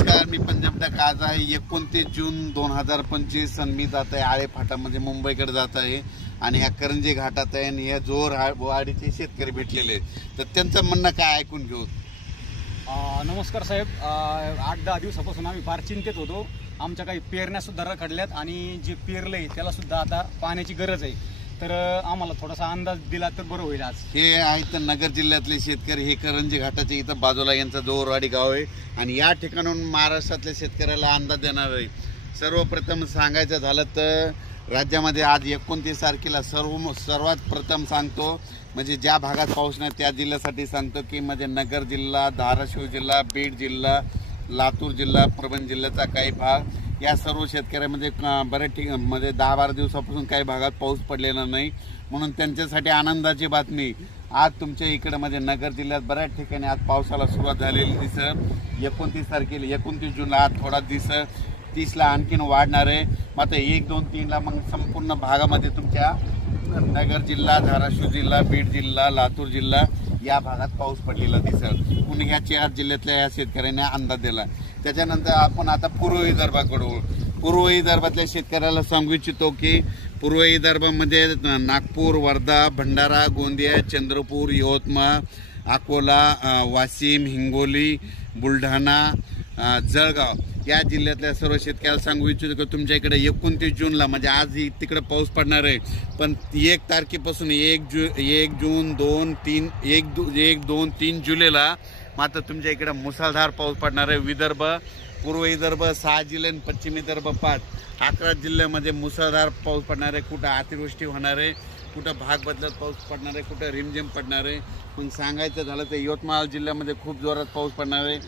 नमस्कार, मी पंजाब डक. आज आहे 29 जून 2025 आणि मी जात आहे आळे फाटामध्ये मुंबईकडे जात आहे आणि ह्या करंजी घाटात आहे आणि ह्या जोर वाडीचे शेतकरी भेटलेले आहेत, तर त्यांचं म्हणणं काय ऐकून घेऊ. नमस्कार साहेब. 8-10 दिवसापासून आम्ही फार चिंतेत होतो. आमच्या काही पेरण्या सुद्धा रखडल्यात आणि जे पेरलंय त्याला सुद्धा आता पाण्याची गरज आहे, तर आम्हाला थोडासा अंदाज दिला तर बरं होईल. आज हे आहेत नगर जिल्ह्यातले शेतकरी, हे करंजी घाटाचे इथं बाजूला यांचं जोरवाडी गाव आहे आणि या ठिकाणून महाराष्ट्रातल्या शेतकऱ्याला अंदाज देणार आहे. सर्वप्रथम सांगायचं झालं तर राज्यामध्ये आज 29 तारखेला सर्वात प्रथम सांगतो, म्हणजे ज्या भागात पाऊस नाही त्या जिल्ह्यासाठी सांगतो की म्हणजे नगर जिल्हा, धाराशिव जिल्हा, बीड जिल्हा, लातूर जिल्हा, परभणी जिल्ह्याचा काही भाग, या सर्व शेतकऱ्यामध्ये बऱ्याच ठिकाणी 10-12 दिवसापासून काही भागात पाऊस पडलेला नाही, म्हणून त्यांच्यासाठी आनंदाची बातमी. आज तुमच्या इकडे म्हणजे नगर जिल्ह्यात बऱ्याच ठिकाणी आज पावसाला सुरुवात झालेली दिसत. 29 तारखेला 29 जूनला आज थोडा दिसत, 30ला आणखीन वाढणार आहे. मात्र 1, 2, 3ला मग संपूर्ण भागामध्ये तुमच्या नगर जिल्हा, धाराशिव जिल्हा, बीड जिल्हा, लातूर जिल्हा या भागात पाऊस पडलेला दिसत. म्हणून ह्या 4 जिल्ह्यातल्या या शेतकऱ्यांनी अंदाज दिला. त्याच्यानंतर आपण आता पूर्व विदर्भाकडे वळू. पूर्व विदर्भातल्या शेतकऱ्याला सांगू इच्छितो की पूर्व विदर्भामध्ये नागपूर, वर्धा, भंडारा, गोंदिया, चंद्रपूर, यवतमाळ, अकोला, वाशिम, हिंगोली, बुलढाणा, जळगाव या जिल्ह्यातल्या सर्व शेतकऱ्याला सांगू इच्छितो की तुमच्या इकडे 29 जूनला म्हणजे आज तिकडे पाऊस पडणार आहे, पण 1 तारखेपासून 1 जून 1, 2, 3 जुलैला मात्र तुमच्या इकडे मुसळधार पाऊस पडणार आहे. विदर्भ, पूर्व विदर्भ 6 जिल्हे, पश्चिम विदर्भ 5, 11 जिल्ह्यामध्ये मुसळधार पाऊस पडणार आहे. कुठं अतिवृष्टी होणार आहे, कुठं भाग बदलत पाऊस पडणार आहे, कुठं रिमझिम पडणार आहे. पण सांगायचं झालं तर यवतमाळ जिल्ह्यामध्ये खूप जोरात पाऊस पडणार आहे,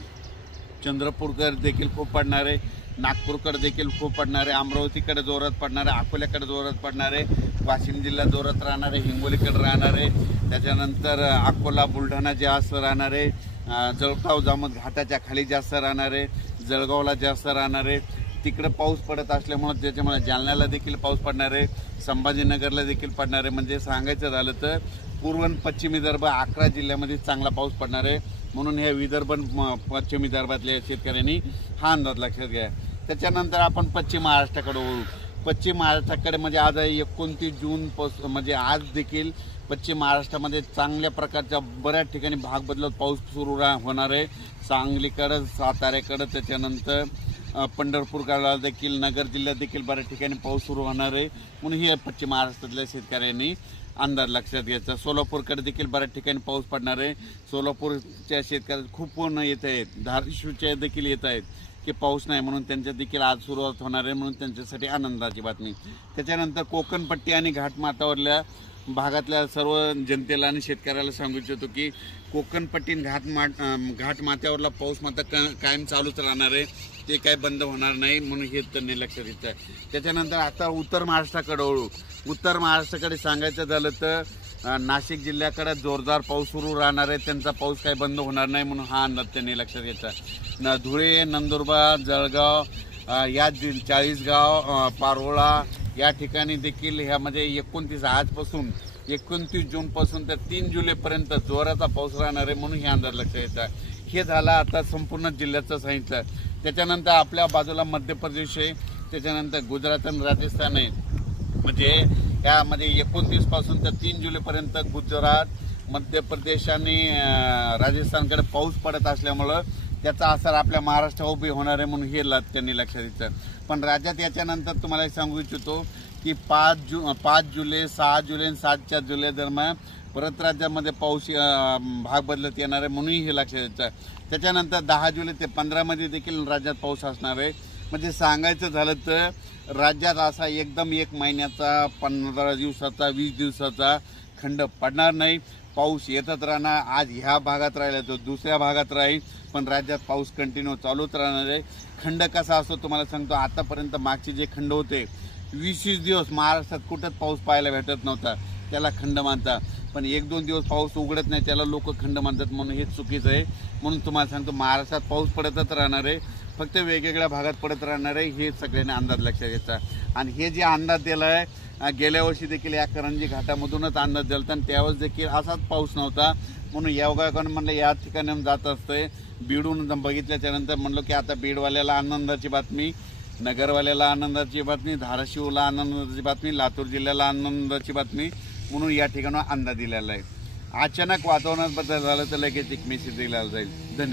चंद्रपूरकडे देखील खूप पडणार आहे, नागपूरकडे देखील खूप पडणार आहे, अमरावतीकडे जोरात पडणार आहे, अकोल्याकडे जोरात पडणार आहे, वाशिम जिल्हा जोरात राहणार आहे, हिंगोलीकडे राहणार आहे, त्याच्यानंतर अकोला, बुलढाणा जास्त राहणार आहे, जळगाव जामोद घाटाच्या खाली जास्त राहणार आहे, जळगावला जास्त राहणार आहे. तिकडे पाऊस पडत असल्यामुळे त्याच्यामुळे जालन्याला देखील पाऊस पडणार आहे, संभाजीनगरला देखील पडणार आहे. म्हणजे सांगायचं झालं तर पूर्व आणि पश्चिम विदर्भ 11 जिल्ह्यामध्ये चांगला पाऊस पडणार आहे. म्हणून हे विदर्भ पश्चिम विदर्भातल्या शेतकऱ्यांनी हा अंदाज लक्षात घ्या. त्याच्यानंतर आपण पश्चिम महाराष्ट्राकडे वळू. पश्चिम महाराष्ट्राकडे म्हणजे आज 29 जून म्हणजे आज देखील पश्चिम महाराष्ट्रामध्ये चांगल्या प्रकारच्या बऱ्याच ठिकाणी भाग बदलत पाऊस सुरू होणार आहे. सांगलीकडं, साताऱ्याकडं, त्याच्यानंतर पंढरपूरकडे देखील, नगर जिल्ह्यात देखील बऱ्याच ठिकाणी पाऊस सुरू होणार आहे. म्हणून हे पश्चिम महाराष्ट्रातल्या शेतकऱ्यांनी अंदाज लक्षात घ्यायचा. सोलापूरकडे देखील बऱ्याच ठिकाणी पाऊस पडणार आहे. सोलापूरच्या शेतकऱ्याला खूप पूर्ण येत आहेत, धाराशिवच्या देखील येत आहेत की पाऊस नाही, म्हणून त्यांच्या देखील आज सुरुवात होणार आहे, म्हणून त्यांच्यासाठी आनंदाची बातमी. त्याच्यानंतर कोकणपट्टी आणि घाटमाथ्यावरल्या भागातल्या सर्व जनतेला आणि शेतकऱ्याला सांगू इच्छितो की कोकणपट्टी घाटमाथ्यावरला पाऊस मात्र कायम चालूच राहणार आहे, ते काय बंद होणार नाही, म्हणून हे त्यांनी लक्षात घेतलं आहे. त्याच्यानंतर आता उत्तर महाराष्ट्राकडे वळू. उत्तर महाराष्ट्राकडे सांगायचं झालं तर नाशिक जिल्ह्याकडे जोरदार पाऊस सुरू राहणार आहे, त्यांचा पाऊस काही बंद होणार नाही, म्हणून हा अंदाज त्यांनी लक्षात घेतला. धुळे, नंदुरबार, जळगाव या चाळीसगाव, पारोळा या ठिकाणी देखील ह्यामध्ये 29 आजपासून 29 जूनपासून तर 3 जुलैपर्यंत जोराचा पाऊस राहणार आहे, म्हणून हे अंदाज लक्षात घेतला. हे झालं आता संपूर्ण जिल्ह्याचं सांगितलं. त्याच्यानंतर आपल्या बाजूला मध्य प्रदेश आहे, त्याच्यानंतर गुजरात आणि राजस्थान आहे. म्हणजे यामध्ये 29 पासून तर 3 जुलैपर्यंत गुजरात, मध्य प्रदेश आणि राजस्थानकडे पाऊस पडत असल्यामुळं त्याचा असर आपल्या महाराष्ट्रावर उभी होणार आहे, म्हणून हे त्यांनी लक्षात घेतलं. पण राज्यात याच्यानंतर तुम्हाला सांगू इच्छितो की 5 जुलै, 6 जुलै आणि 7 जुलै दरम्यान परत राज्यामध्ये पाऊस भाग बदलत येणार आहे, म्हणून हे लक्षात घ्यायचं. त्याच्यानंतर 10 जुलै ते 15 मध्ये देखील राज्यात पाऊस असणार आहे. म्हणजे सांगायचं झालं तर राज्यात असा एकदम 1 महिन्याचा, 15 दिवसाचा, 20 दिवसाचा खंड पडणार नाही. पाऊस येतच राहणार. आज ह्या भागात राहिला तो दुसऱ्या भागात राहील, पण राज्यात पाऊस कंटिन्यू चालूच राहणार आहे. खंड कसा असतो तुम्हाला सांगतो. आतापर्यंत मागचे जे खंड होते 20 दिवस महाराष्ट्रात कुठंच पाऊस पाहायला भेटत नव्हता, त्याला खंड मानतात. पण 1-2 दिवस पाऊस उघडत नाही त्याला लोक खंड मानतात, म्हणून हे चुकीचं आहे. म्हणून तुम्हाला सांगतो महाराष्ट्रात पाऊस पडतच राहणार आहे, फक्त वेगवेगळ्या भागात पडत राहणार आहे, हे सगळ्यांनी अंदाज लक्षात घ्यायचा. आणि हे जे अंदाज दिला आहे गेल्या वर्षी देखील या करंजी घाटामधूनच अंदाज दिला आणि त्यावेळेस देखील असाच पाऊस नव्हता, म्हणून योगायोगानं म्हणलं या ठिकाणी जात असतोय. बीडहून बघितल्याच्या नंतर म्हणलो की आता बीडवाल्याला आनंदाची बातमी, नगरवाल्याला आनंदाची बातमी, धाराशिवला आनंदाची बातमी, लातूर जिल्ह्याला आनंदाची बातमी, म्हणून या ठिकाणी अंदाज दिलेला आहे. अचानक वातावरणात बदल झाला तर लगेच एक मेसेज दिला जाईल. धन्यवाद.